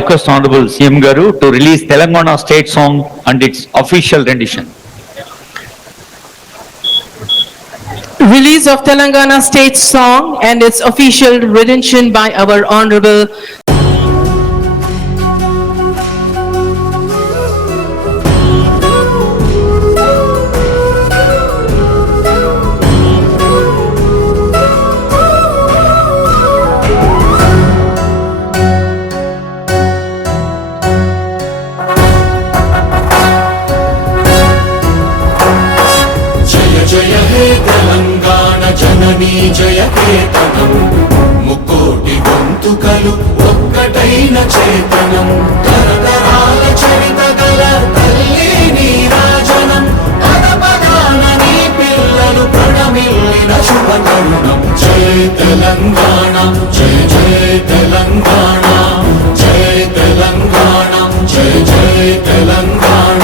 request Honorable CM Garu to release Telangana state song and its official rendition. Release of Telangana state song and its official rendition by our Honorable జయ హే తెలంగాణ జననీ జయ కేతనం ముక్కోటి గొంతుకలు ఒక్కటైన చేతనం తరతరాల చరిత గల తల్లి నీరాజనం పద పదాన నీ పిల్లలు ప్రణమిల్లిన శుభ తరుణం జయ తెలంగాణ జయ జయ తెలంగాణ జయ తెలంగాణ జయ జయ తెలంగాణ.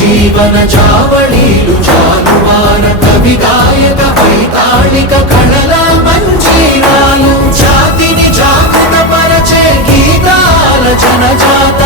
జీవన జావళీలు జాలువార కవి గాయక వైతాళిక కళల మంజీరాలు జాతిని జాగృత పరచే గీతాల జనజాత